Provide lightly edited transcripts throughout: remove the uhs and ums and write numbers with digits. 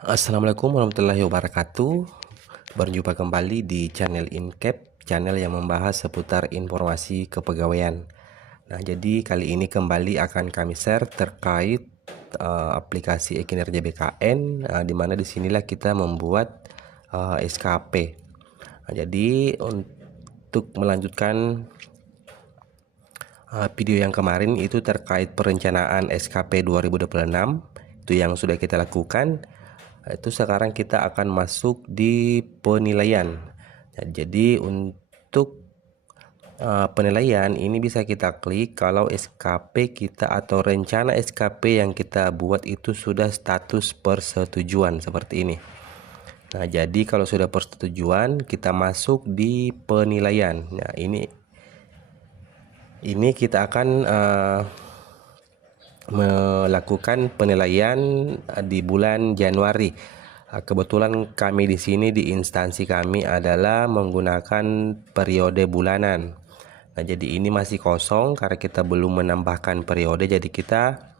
Assalamualaikum warahmatullahi wabarakatuh. Berjumpa kembali di channel InCap, channel yang membahas seputar informasi kepegawaian. Nah, jadi kali ini kembali akan kami share terkait aplikasi e-kinerja BKN, di mana disinilah kita membuat SKP. Nah, jadi untuk melanjutkan video yang kemarin itu terkait perencanaan SKP 2026 itu yang sudah kita lakukan. Itu sekarang kita akan masuk di penilaian. Nah, jadi untuk penilaian ini bisa kita klik kalau SKP kita atau rencana SKP yang kita buat itu sudah status persetujuan seperti ini. Nah, jadi kalau sudah persetujuan kita masuk di penilaian. Nah, ini kita akan melakukan penilaian di bulan Januari. Kebetulan kami di sini di instansi kami adalah menggunakan periode bulanan. Nah, jadi ini masih kosong karena kita belum menambahkan periode. Jadi kita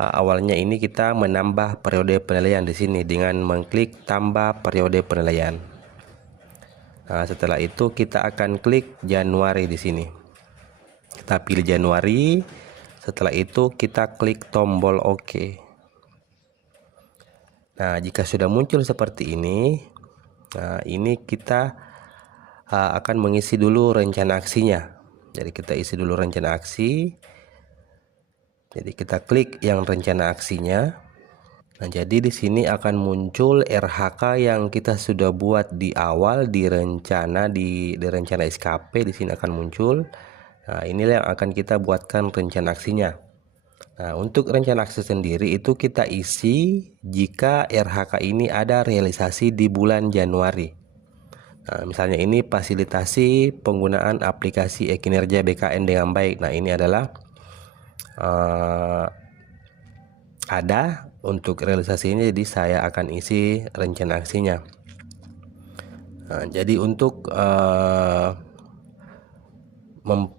awalnya ini kita menambah periode penilaian di sini dengan mengklik tambah periode penilaian. Nah, setelah itu kita akan klik Januari di sini. Kita pilih Januari. Setelah itu kita klik tombol OK. Nah, jika sudah muncul seperti ini, nah ini kita akan mengisi dulu rencana aksinya. Jadi kita isi dulu rencana aksi. Jadi kita klik yang rencana aksinya. Nah, jadi di sini akan muncul RHK yang kita sudah buat di awal di rencana SKP. Di sini akan muncul. Nah, inilah yang akan kita buatkan rencana aksinya. Nah, untuk rencana aksi sendiri itu kita isi jika RHK ini ada realisasi di bulan Januari. Nah, misalnya ini fasilitasi penggunaan aplikasi e-kinerja BKN dengan baik. Nah, ini adalah ada untuk realisasinya, jadi saya akan isi rencana aksinya. Nah, jadi untuk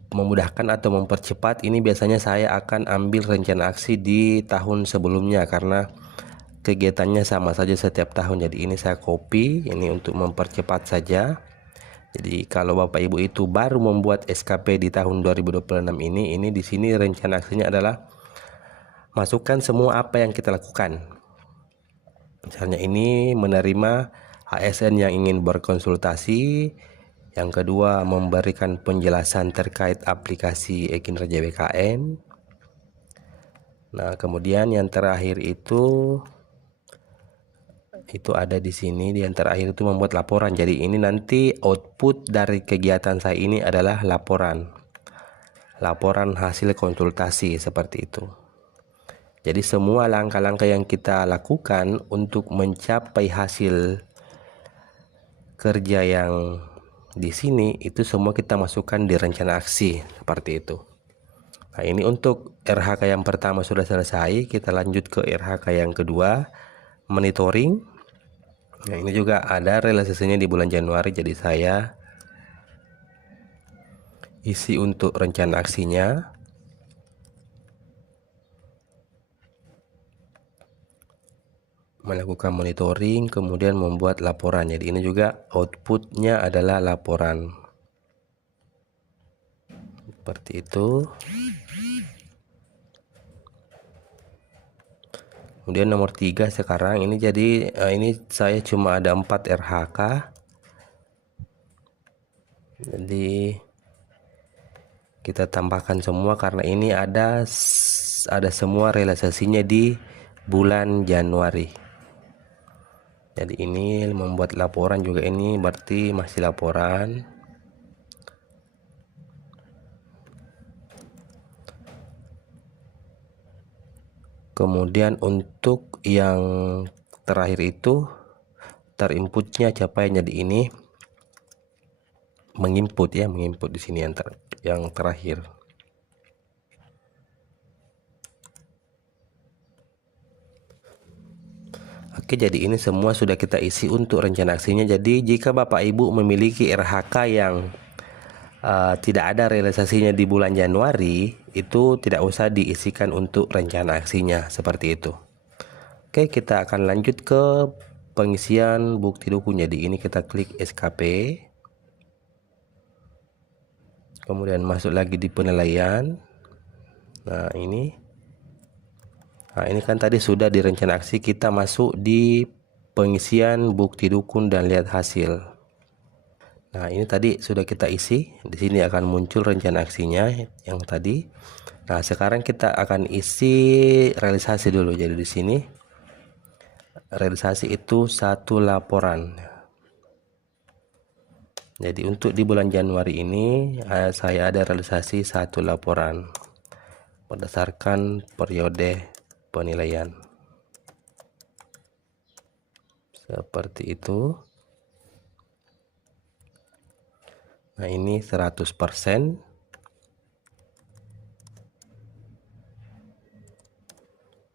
memudahkan atau mempercepat ini biasanya saya akan ambil rencana aksi di tahun sebelumnya karena kegiatannya sama saja setiap tahun. Jadi ini saya copy ini untuk mempercepat saja. Jadi kalau Bapak Ibu itu baru membuat SKP di tahun 2026 ini di sini rencana aksinya adalah masukkan semua apa yang kita lakukan. Misalnya ini menerima ASN yang ingin berkonsultasi. Yang kedua, memberikan penjelasan terkait aplikasi e-kinerja BKN. Nah, kemudian yang terakhir itu ada di sini. Yang terakhir itu membuat laporan. Jadi ini nanti output dari kegiatan saya ini adalah laporan hasil konsultasi seperti itu. Jadi semua langkah-langkah yang kita lakukan untuk mencapai hasil kerja yang di sini itu semua kita masukkan di rencana aksi seperti itu. Nah, ini untuk RHK yang pertama sudah selesai. Kita lanjut ke RHK yang kedua, monitoring. Nah, ini juga ada realisasinya di bulan Januari, jadi saya isi untuk rencana aksinya. Melakukan monitoring, kemudian membuat laporan. Jadi ini juga outputnya adalah laporan seperti itu. Kemudian nomor 3 sekarang ini, jadi ini saya cuma ada 4 RHK. Jadi kita tambahkan semua karena ini ada semua realisasinya di bulan Januari. Jadi ini membuat laporan juga, ini berarti masih laporan. Kemudian untuk yang terakhir itu terinputnya capaiannya di ini menginput di sini yang terakhir. Oke, jadi ini semua sudah kita isi untuk rencana aksinya. Jadi jika Bapak Ibu memiliki RHK yang tidak ada realisasinya di bulan Januari, itu tidak usah diisikan untuk rencana aksinya seperti itu. Oke, kita akan lanjut ke pengisian bukti dukung. Jadi ini kita klik SKP, kemudian masuk lagi di penilaian. Nah ini kan tadi sudah di rencana aksi, kita masuk di pengisian bukti dukung dan lihat hasil. Nah ini tadi sudah kita isi, di sini akan muncul rencana aksinya yang tadi. Nah sekarang kita akan isi realisasi dulu. Jadi di sini realisasi itu 1 laporan. Jadi untuk di bulan Januari ini saya ada realisasi 1 laporan berdasarkan periode penilaian. Seperti itu. Nah ini 100%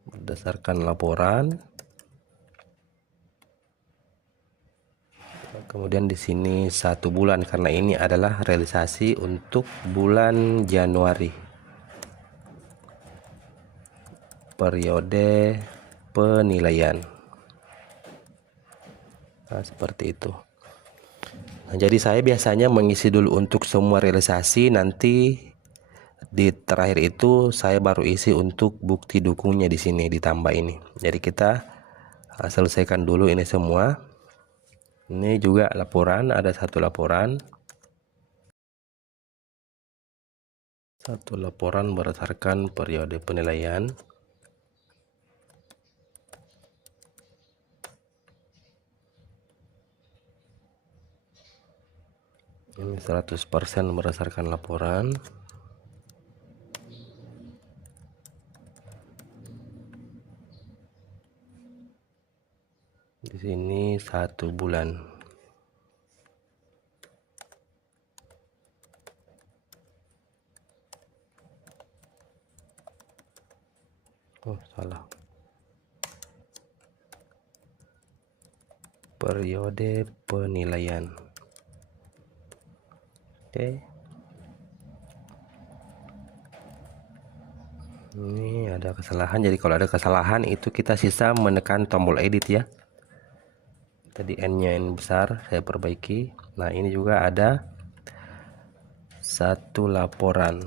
berdasarkan laporan. Kemudian di sini 1 bulan karena ini adalah realisasi untuk bulan Januari. Periode penilaian. Nah, seperti itu. Nah, jadi saya biasanya mengisi dulu untuk semua realisasi, nanti di terakhir itu saya baru isi untuk bukti dukungnya di sini ditambah ini. Jadi kita selesaikan dulu ini semua. Ini juga laporan, ada 1 laporan. 1 laporan berdasarkan periode penilaian. Ini 100% berdasarkan laporan. Di sini 1 bulan. Oh, salah. Periode penilaian. Oke. Ini ada kesalahan. Jadi kalau ada kesalahan itu kita sisa menekan tombol edit ya. Tadi N-nya N besar, saya perbaiki. Nah ini juga ada 1 laporan.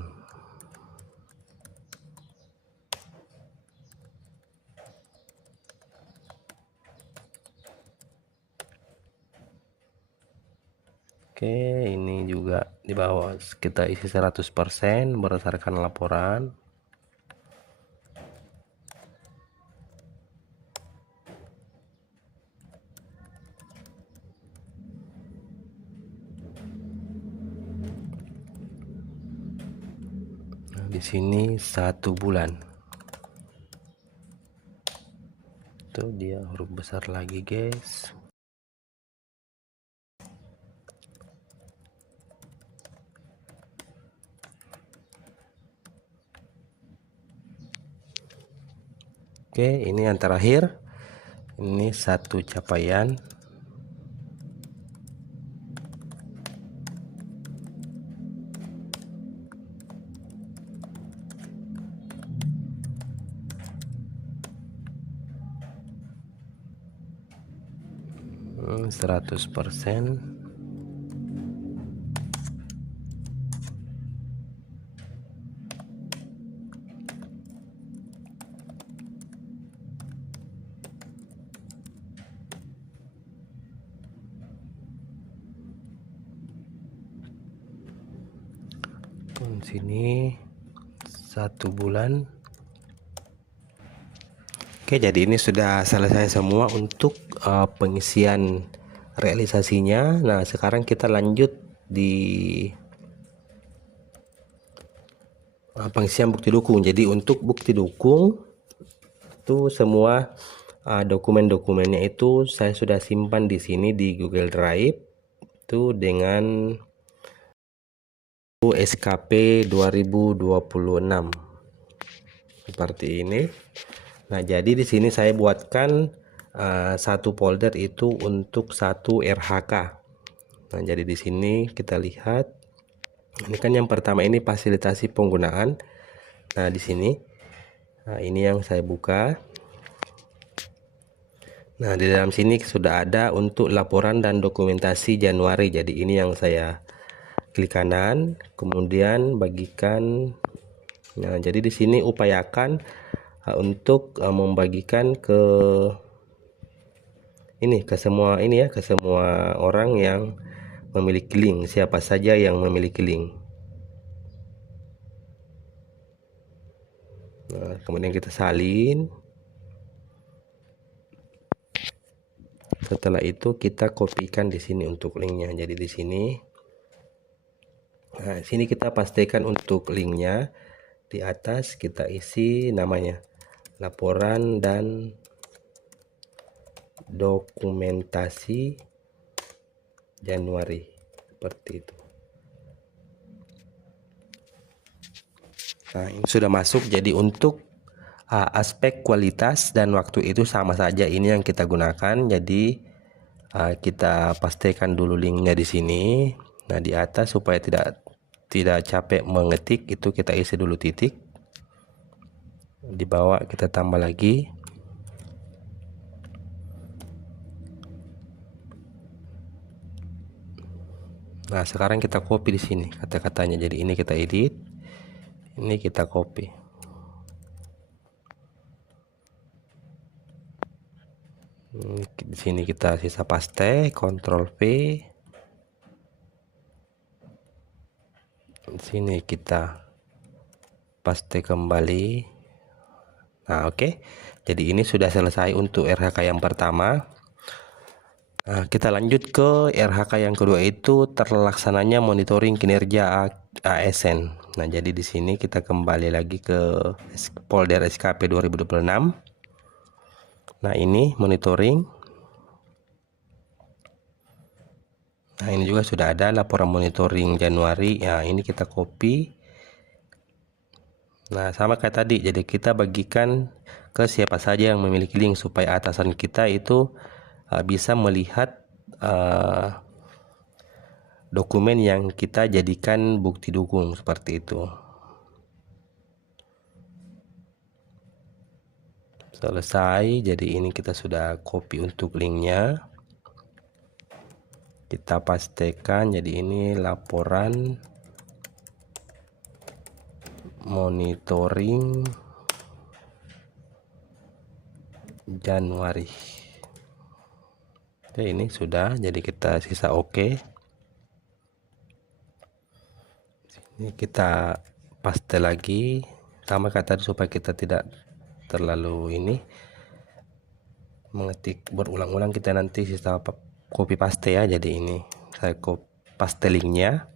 Oke, ini juga di bawah kita isi 100% berdasarkan laporan. Di sini 1 bulan. Itu dia huruf besar lagi, guys. Oke, ini yang terakhir. Ini 1 capaian. Hmm, 100%. Sini 1 bulan. Oke, jadi ini sudah selesai semua untuk pengisian realisasinya. Nah sekarang kita lanjut di pengisian bukti dukung. Jadi untuk bukti dukung itu semua dokumen-dokumennya itu saya sudah simpan di sini di Google Drive itu dengan SKP 2026 seperti ini. Nah jadi di sini saya buatkan 1 folder itu untuk 1 RHK. Nah jadi di sini kita lihat ini kan yang pertama ini fasilitasi penggunaan. Nah di sini ini yang saya buka. Nah, di dalam sini sudah ada untuk laporan dan dokumentasi Januari. Jadi ini yang saya klik kanan, kemudian bagikan. Nah, jadi di sini upayakan untuk membagikan ke semua ke semua orang yang memiliki link, siapa saja yang memiliki link. Nah, kemudian kita salin. Setelah itu kita kopikan di sini untuk linknya. Jadi di sini, nah sini kita pastikan untuk linknya di atas kita isi namanya laporan dan dokumentasi Januari seperti itu. Nah, ini sudah masuk. Jadi untuk aspek kualitas dan waktu itu sama saja, ini yang kita gunakan. Jadi kita pastikan dulu linknya di sini. Nah, di atas supaya tidak capek mengetik, itu kita isi dulu titik. Di bawah kita tambah lagi. Nah, sekarang kita copy di sini kata-katanya. Jadi ini kita edit, ini kita copy. Di sini kita sisa paste, Ctrl V. Di sini kita paste kembali. Nah, oke. Jadi ini sudah selesai untuk RHK yang pertama. Nah, kita lanjut ke RHK yang kedua, itu terlaksananya monitoring kinerja ASN. Nah, jadi di sini kita kembali lagi ke folder SKP 2026. Nah, ini monitoring. Nah, ini juga sudah ada laporan monitoring Januari. Nah, ini kita copy. Nah, sama kayak tadi, jadi kita bagikan ke siapa saja yang memiliki link supaya atasan kita itu bisa melihat dokumen yang kita jadikan bukti dukung seperti itu. Selesai. Jadi ini kita sudah copy untuk linknya, kita pastekan. Jadi ini laporan monitoring Januari. Oke, ini sudah. Jadi kita sisa oke. Ini kita paste lagi sama kata supaya kita tidak terlalu mengetik berulang-ulang, kita nanti sisa copy paste ya. Jadi ini saya copy paste linknya.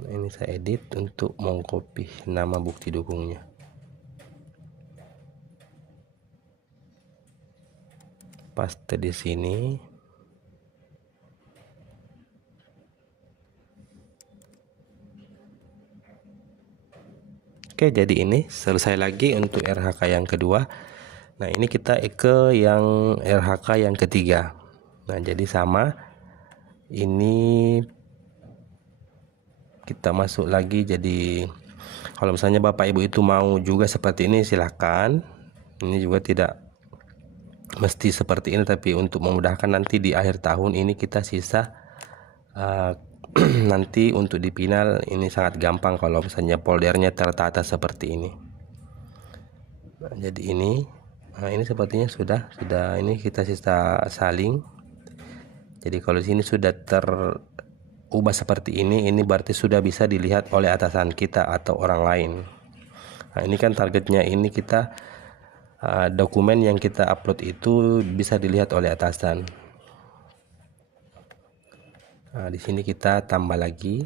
Nah, ini saya edit untuk mengcopy nama bukti dukungnya. Paste di sini. Oke, jadi ini selesai lagi untuk RHK yang kedua. Nah, ini kita ke yang RHK yang ketiga. Nah, jadi sama. Ini kita masuk lagi. Jadi kalau misalnya Bapak Ibu itu mau juga seperti ini, silahkan. Ini juga tidak mesti seperti ini, tapi untuk memudahkan nanti di akhir tahun ini kita sisa nanti untuk di final ini sangat gampang kalau misalnya foldernya tertata seperti ini. Nah, jadi ini sepertinya sudah ini kita sisa saling. Jadi kalau di sini sudah terubah seperti ini berarti sudah bisa dilihat oleh atasan kita atau orang lain. Nah, ini kan targetnya, ini kita dokumen yang kita upload itu bisa dilihat oleh atasan. Nah, di sini kita tambah lagi.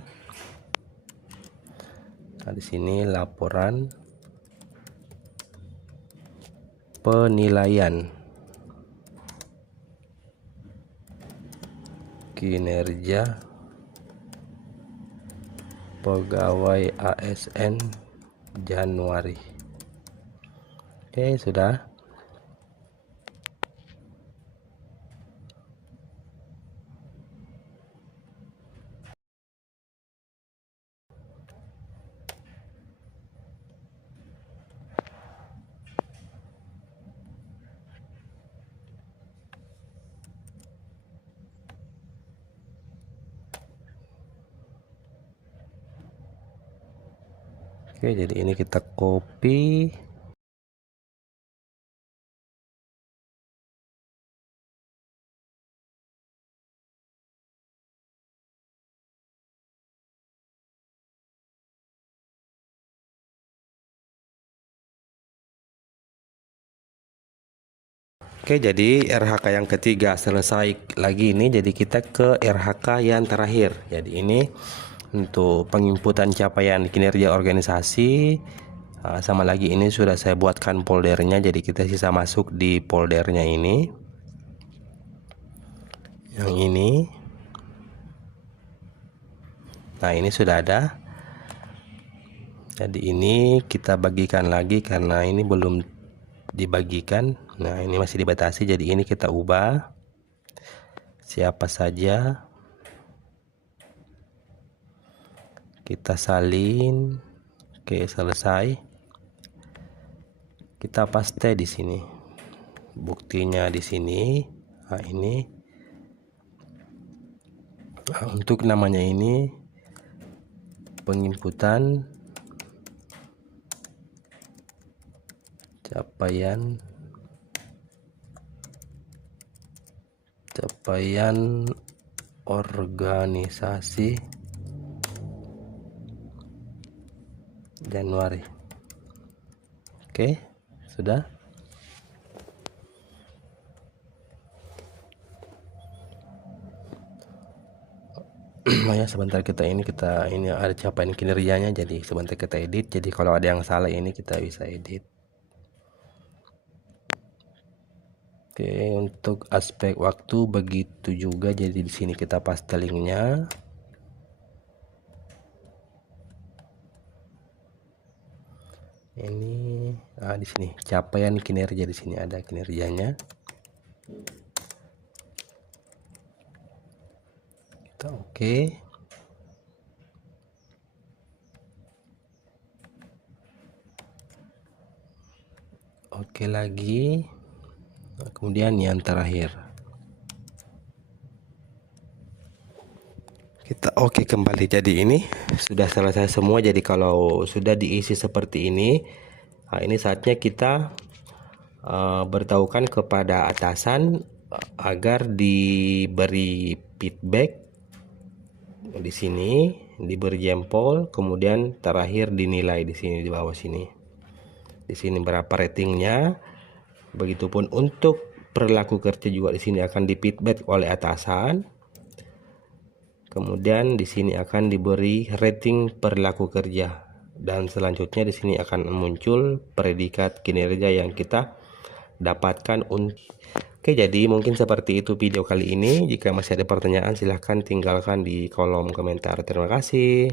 Nah, di sini laporan penilaian kinerja pegawai ASN Januari. Oke, sudah. Oke, jadi ini kita copy. Oke, jadi RHK yang ketiga selesai lagi ini, jadi kita ke RHK yang terakhir. Jadi ini untuk penginputan capaian kinerja organisasi. Sama lagi ini sudah saya buatkan foldernya, jadi kita sisa masuk di foldernya ini. Yang ini. Nah, ini sudah ada. Jadi ini kita bagikan lagi karena ini belum dibagikan. Nah, ini masih dibatasi, jadi ini kita ubah siapa saja, kita salin. Oke, selesai. Kita paste di sini, buktinya di sini. Nah, ini untuk namanya ini penginputan capaian organisasi Januari. Oke, sudah. Oh ya, sebentar ini ada capaian kinerjanya, jadi sebentar kita edit. Jadi kalau ada yang salah ini kita bisa edit. Oke, untuk aspek waktu begitu juga, jadi di sini kita paste linknya. Ini di sini capaian kinerja, di sini ada kinerjanya. Kita oke. Oke lagi. Nah, kemudian yang terakhir. Kita oke kembali. Jadi ini sudah selesai semua. Jadi kalau sudah diisi seperti ini, nah ini saatnya kita beritahukan kepada atasan agar diberi feedback. Di sini diberi jempol, kemudian terakhir dinilai di sini di bawah sini. Di sini berapa ratingnya. Begitupun untuk perilaku kerja juga di sini akan di feedback oleh atasan. Kemudian di sini akan diberi rating perilaku kerja, dan selanjutnya di sini akan muncul predikat kinerja yang kita dapatkan. Oke, jadi mungkin seperti itu video kali ini. Jika masih ada pertanyaan silahkan tinggalkan di kolom komentar. Terima kasih.